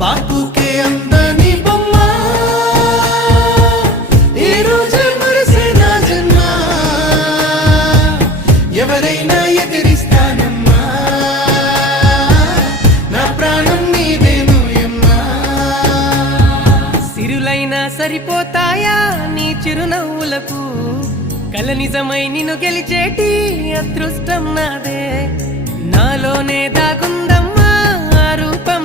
బాపుకే అందని బొమ్మ ఈ రోజే మురిసే నా జన్మ ఎవరైనా ఎదిరిస్తానమ్మా నా ప్రాణం నీదేను ఎమ్మా సిరులైనా సరిపోతాయా నీ చిరునవ్వులకు కల నిజమై నిన్ను గెలిచేటి అదృష్టం నాదే నాలోనే దాగుందమ్మా ఆ రూపం